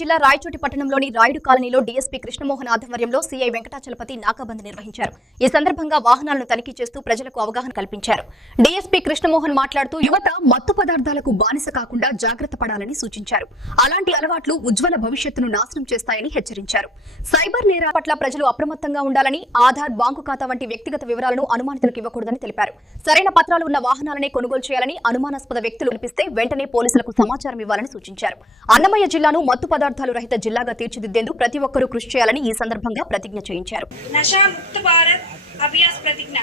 జిల్లా రాయచోటి పట్టణంలోని రాయుడు కాలనీలో డీఎస్పీ కృష్ణమోహన్ ఆధ్వర్యంలో సీఐ వెంకటాచలపతి నాకాబంద్ నిర్వహించారు. ఈ సందర్భంగా వాహనాలను తనిఖీ చేస్తూ ప్రజలకు అవగాహన కల్పించారు. డీఎస్పీ కృష్ణమోహన్ మాట్లాడుతూ యువత మత్తు పదార్థాలకు బానిస కాకుండా జాగ్రత్త పడాలని సూచించారు. అలాంటి అలవాట్లు ఉజ్వల భవిష్యత్తును నాశనం చేస్తాయని హెచ్చరించారు. సైబర్ నేరాల పట్ల ప్రజలు అప్రమత్తంగా ఉండాలని, ఆధార్, బాంకు ఖాతా వంటి వ్యక్తిగత వివరాలను అనుమానితులకు ఇవ్వకూడదని తెలిపారు. సరైన పత్రాలు ఉన్న వాహనాలనే కొనుగోలు చేయాలని, అనుమానాస్పద వ్యక్తులు కనిపిస్తే వెంటనే పోలీసులకు సమాచారం ఇవ్వాలని సూచించారు. అన్నమయ్య జిల్లాను మత్తు పదార్థాలు రహిత జిల్లాగా తీర్చిదిద్దేందుకు ప్రతి ఒక్కరూ కృషి చేయాలని ఈ సందర్భంగా ప్రతిజ్ఞ చేయించారు. నషా ముక్త భారత్ అభియాస్ ప్రతిజ్ఞ.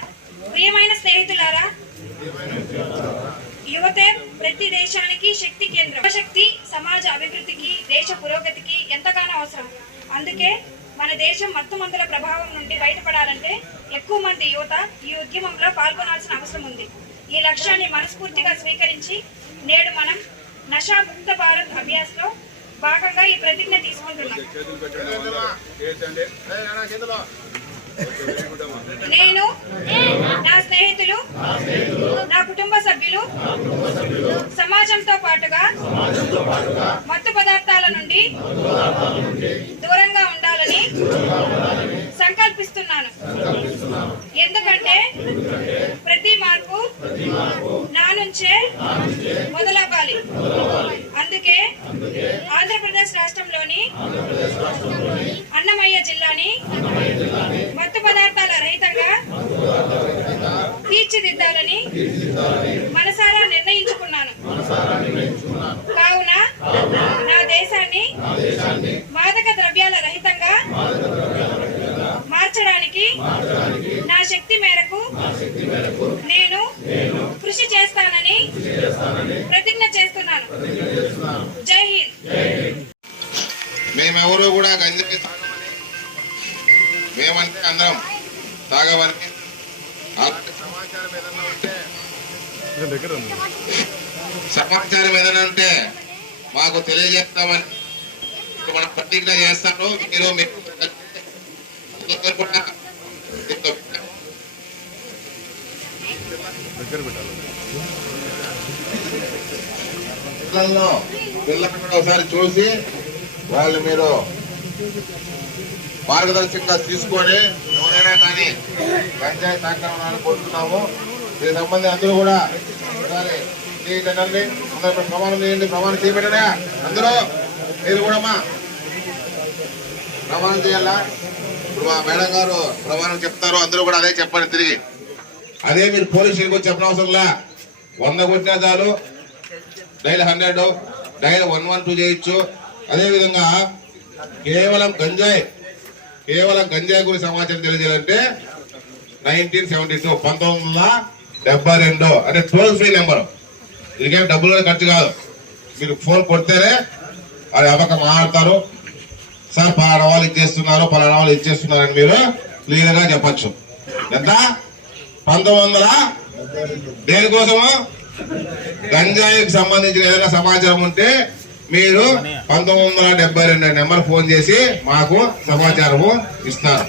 ప్రియమైన స్నేహితులారా, యువతే ప్రతి దేశానికి శక్తి కేంద్రం. శక్తి సమాజ అభివృద్ధికి, దేశ పురోగతికి ఎంతగానో అవసరం. అందుకే మన దేశం మత్తు మందుల ప్రభావం నుండి బయటపడాలంటే ఎక్కువ మంది యువత ఈ ఉద్యమంలో పాల్గొనాల్సిన అవసరం ఉంది. ఈ లక్ష్యాన్ని మనస్ఫూర్తిగా స్వీకరించి నేడు మనం నషా ముక్త భారత్ అభియాస్ లో భాగంగా ఈ ప్రతిజ్ఞ తీసుకుంటున్నాం. నేను, నా స్నేహితులు, నా కుటుంబ సభ్యులు సమాజంతో పాటుగా మత్తు పదార్థాల నుండి దూరంగా ఉండాలని సంకల్పిస్తున్నాను. ఎందుకంటే ప్రతి మార్పు నా నుంచే మొదలవ్వాలి. అందుకే ఆంధ్రప్రదేశ్ రాష్ట్రంలోని అన్నమయ్య జిల్లాని మత్తు పదార్థాల రహితంగా తీర్చిదిద్దాలని మనసారా నిర్ణయించుకున్నాను. కావున నా దేశాన్ని మాదక ద్రవ్యాల రహితంగా మార్చడానికి నా శక్తి మేరకు నేను కృషి చేస్తానని ప్రతిజ్ఞ చేస్తున్నాను. జై హింద్. మేమెవరూ కూడా గంజాయి మేమంటే అందరం తాగవని సమాచారం ఏదైనా ఉంటే మాకు తెలియజేస్తామని మనం ప్రతిజ్ఞ చేస్తాను. మీరు కూడా పిల్లలను కూడా ఒకసారి చూసి వాళ్ళు మీరు మార్గదర్శకంగా తీసుకొని ఎవరైనా కానీ గంజాయి తాకాలని అనుకుంటున్నాము. దీనికి సంబంధించి అందరూ కూడా ఒకసారి తినండి, అందరూ ప్రమాణం చేయండి. ప్రమాణం చేయబెట్టడా అందరూ మీరు కూడా మా ప్రమాణం చేయాలా. ఇప్పుడు మా మేడం గారు ప్రమాణం చెప్తారు, అందరూ కూడా అదే చెప్పండి. తిరిగి అదే మీరు పోలీస్ స్టేషన్కి వచ్చి చెప్పనవసరంలా. 100 కొట్టినా చాలు, డైల్ 100, డైల్ 112 చేయొచ్చు. అదేవిధంగా కేవలం గంజాయి గురించి సమాచారం తెలియజేయాలంటే 1972 అంటే టోల్ ఫ్రీ నెంబర్. ఇదికేం డబ్బులు ఖర్చు కాదు. మీరు ఫోన్ కొడితేనే అది అమ్మకం మాట్లాడతారు. సార్ పలానా వాళ్ళు ఇచ్చేస్తున్నారు, పలానా వాళ్ళు ఇచ్చేస్తున్నారని మీరు క్లియర్ గా చెప్పచ్చు. ఎంత 1900 దేనికోసము? గంజాయికి సంబంధించిన ఏదైనా సమాచారం ఉంటే మీరు 1972 నెంబర్ ఫోన్ చేసి మాకు సమాచారము ఇస్తారు.